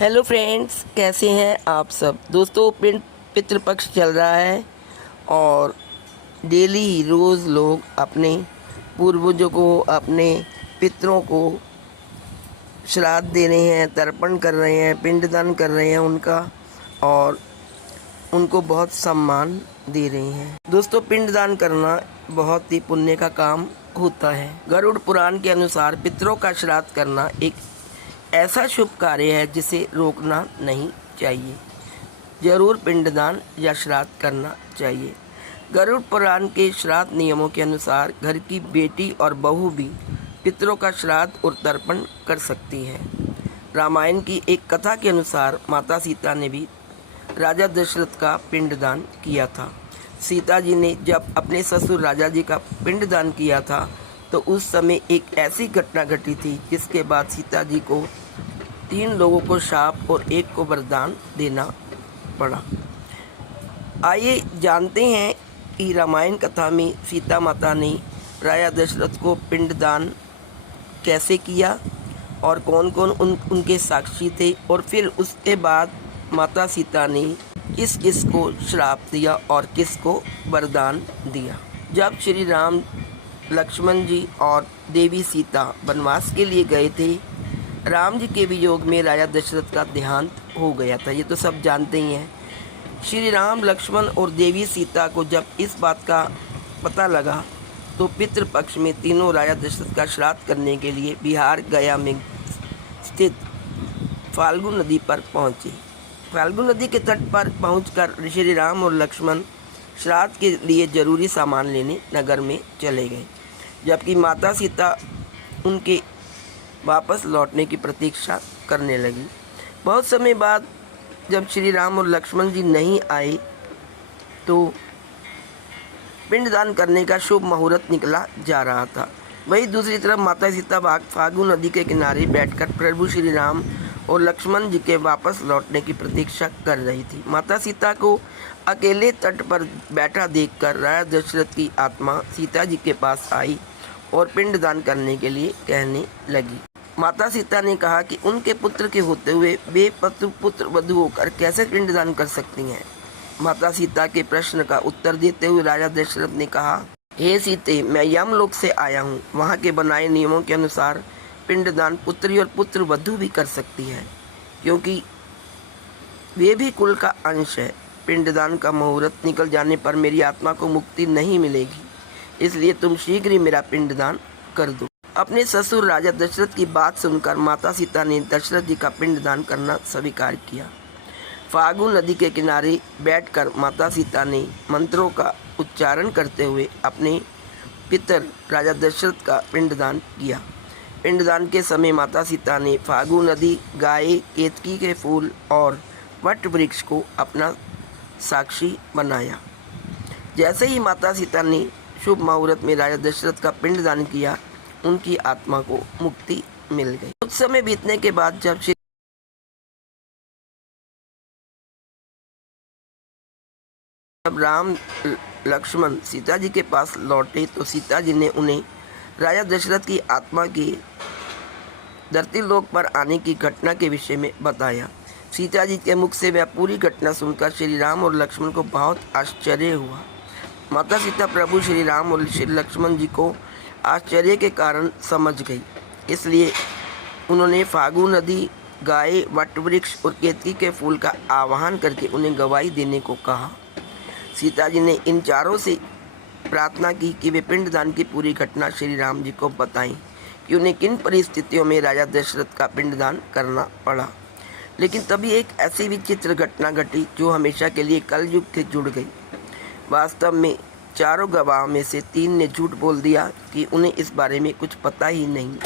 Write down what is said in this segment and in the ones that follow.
Hello friends, कैसे हैं आप सब। दोस्तों, पितृपक्ष चल रहा है और डेली रोज़ लोग अपने पूर्वजों को, अपने पितरों को श्राद्ध दे रहे हैं, तर्पण कर रहे हैं, पिंडदान कर रहे हैं उनका, और उनको बहुत सम्मान दे रहे हैं। दोस्तों, पिंडदान करना बहुत ही पुण्य का काम होता है। गरुड़ पुराण के अनुसार पितरों का श्राद्ध करना एक ऐसा शुभ कार्य है जिसे रोकना नहीं चाहिए। जरूर पिंडदान या श्राद्ध करना चाहिए। गरुड़ पुराण के श्राद्ध नियमों के अनुसार घर की बेटी और बहू भी पितरों का श्राद्ध और तर्पण कर सकती है। रामायण की एक कथा के अनुसार माता सीता ने भी राजा दशरथ का पिंडदान किया था। सीता जी ने जब अपने ससुर राजा जी का पिंडदान किया था तो उस समय एक ऐसी घटना घटी थी जिसके बाद सीता जी को 3 लोगों को शाप और 1 को वरदान देना पड़ा। आइए जानते हैं कि रामायण कथा में सीता माता ने राजा दशरथ को पिंडदान कैसे किया और कौन कौन उनके साक्षी थे, और फिर उसके बाद माता सीता ने किस किस को श्राप दिया और किस को वरदान दिया। जब श्री राम, लक्ष्मण जी और देवी सीता वनवास के लिए गए थे, राम जी के वियोग में राजा दशरथ का देहांत हो गया था। ये तो सब जानते ही हैं। श्री राम, लक्ष्मण और देवी सीता को जब इस बात का पता लगा तो पितृपक्ष में तीनों राजा दशरथ का श्राद्ध करने के लिए बिहार गया में स्थित फाल्गु नदी पर पहुँचे। फाल्गु नदी के तट पर पहुंचकर श्री राम और लक्ष्मण श्राद्ध के लिए जरूरी सामान लेने नगर में चले गए, जबकि माता सीता उनके वापस लौटने की प्रतीक्षा करने लगी। बहुत समय बाद जब श्री राम और लक्ष्मण जी नहीं आए तो पिंडदान करने का शुभ मुहूर्त निकला जा रहा था। वहीं दूसरी तरफ माता सीता फाल्गु नदी के किनारे बैठकर प्रभु श्री राम और लक्ष्मण जी के वापस लौटने की प्रतीक्षा कर रही थी। माता सीता को अकेले तट पर बैठा देखकर राजा दशरथ की आत्मा सीता जी के पास आई और पिंडदान करने के लिए कहने लगी। माता सीता ने कहा कि उनके पुत्र के होते हुए वे पुत्र वधू होकर कैसे पिंडदान कर सकती हैं। माता सीता के प्रश्न का उत्तर देते हुए राजा दशरथ ने कहा, हे सीते, मैं यमलोक से आया हूँ। वहाँ के बनाए नियमों के अनुसार पिंडदान पुत्री और पुत्र वधू भी कर सकती है, क्योंकि वे भी कुल का अंश है। पिंडदान का मुहूर्त निकल जाने पर मेरी आत्मा को मुक्ति नहीं मिलेगी, इसलिए तुम शीघ्र ही मेरा पिंडदान कर दो। अपने ससुर राजा दशरथ की बात सुनकर माता सीता ने दशरथ जी का पिंडदान करना स्वीकार किया। फाल्गु नदी के किनारे बैठकर माता सीता ने मंत्रों का उच्चारण करते हुए अपने पितर राजा दशरथ का पिंडदान किया। पिंडदान के समय माता सीता ने फाल्गु नदी, गाय, केतकी के फूल और वट वृक्ष को अपना साक्षी बनाया। जैसे ही माता सीता ने शुभ मुहूर्त में राजा दशरथ का पिंडदान किया, उनकी आत्मा को मुक्ति मिल गई। कुछ समय बीतने के बाद जब राम, लक्ष्मण सीता जी के पास लौटे तो सीता जी ने उन्हें राजा दशरथ की आत्मा की धरती लोक पर आने की घटना के विषय में बताया। सीता जी के मुख से वह पूरी घटना सुनकर श्री राम और लक्ष्मण को बहुत आश्चर्य हुआ। माता सीता प्रभु श्री राम और श्री लक्ष्मण जी को आश्चर्य के कारण समझ गई, इसलिए उन्होंने फाल्गु नदी, गाय, वट वृक्ष और केतकी के फूल का आवाहन करके उन्हें गवाही देने को कहा। सीता जी ने इन चारों से प्रार्थना की कि वे पिंडदान की पूरी घटना श्री राम जी को बताएं कि उन्हें किन परिस्थितियों में राजा दशरथ का पिंडदान करना पड़ा। लेकिन तभी एक ऐसी विचित्र घटना घटी जो हमेशा के लिए कलयुग से जुड़ गई। वास्तव में चारों गवाह में से 3 ने झूठ बोल दिया कि उन्हें इस बारे में कुछ पता ही नहीं।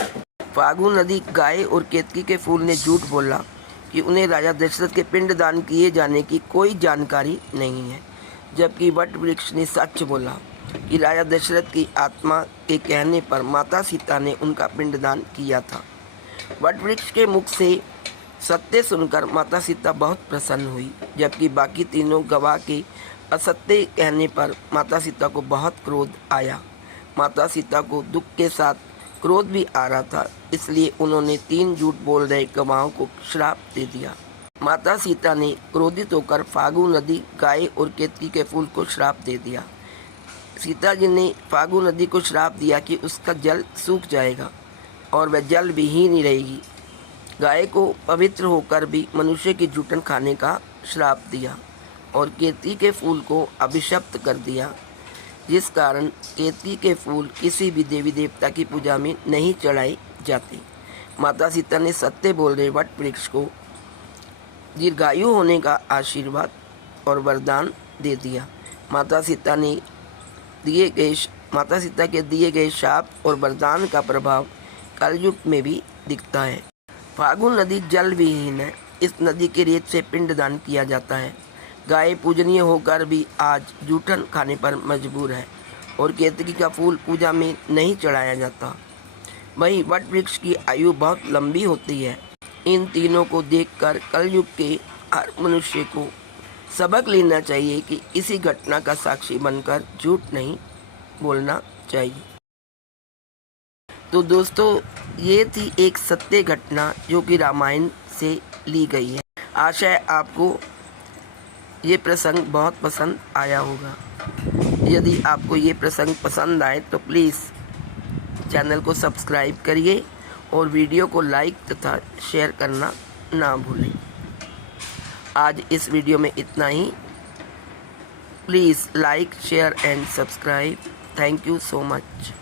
फाल्गु नदी, गाय और केतकी के फूल ने झूठ बोला कि उन्हें राजा दशरथ के पिंडदान किए जाने की कोई जानकारी नहीं है, जबकि वट वृक्ष ने सच बोला कि राजा दशरथ की आत्मा के कहने पर माता सीता ने उनका पिंडदान किया था। वट वृक्ष के मुख से सत्य सुनकर माता सीता बहुत प्रसन्न हुई, जबकि बाकी तीनों गवाह के असत्य कहने पर माता सीता को बहुत क्रोध आया। माता सीता को दुख के साथ क्रोध भी आ रहा था, इसलिए उन्होंने 3 झूठ बोल रहे गवाहों को श्राप दे दिया। माता सीता ने क्रोधित होकर फागु नदी, गाय और केतकी के फूल को श्राप दे दिया। सीता जी ने फागु नदी को श्राप दिया कि उसका जल सूख जाएगा और वह जल विहीन ही रहेगी। गाय को पवित्र होकर भी मनुष्य की जूठन खाने का श्राप दिया और केतकी के फूल को अभिशप्त कर दिया, जिस कारण केतकी के फूल किसी भी देवी देवता की पूजा में नहीं चढ़ाए जाते। माता सीता ने सत्य बोल रहे वट वृक्ष को दीर्घायु होने का आशीर्वाद और वरदान दे दिया। माता सीता के दिए गए शाप और वरदान का प्रभाव कलयुग में भी दिखता है। फागु नदी जल विहीन है, इस नदी के रेत से पिंडदान किया जाता है। गाय पूजनीय होकर भी आज जूठन खाने पर मजबूर है और केतकी का फूल पूजा में नहीं चढ़ाया जाता। वही वट वृक्ष की आयु बहुत लंबी होती है। इन तीनों को देखकर कलयुग के हर मनुष्य को सबक लेना चाहिए कि इसी घटना का साक्षी बनकर झूठ नहीं बोलना चाहिए। तो दोस्तों, ये थी एक सत्य घटना जो कि रामायण से ली गई है। आशा है आपको ये प्रसंग बहुत पसंद आया होगा। यदि आपको ये प्रसंग पसंद आए तो प्लीज़ चैनल को सब्सक्राइब करिए और वीडियो को लाइक तथा शेयर करना ना भूलें। आज इस वीडियो में इतना ही। Please like, share and subscribe. Thank you so much.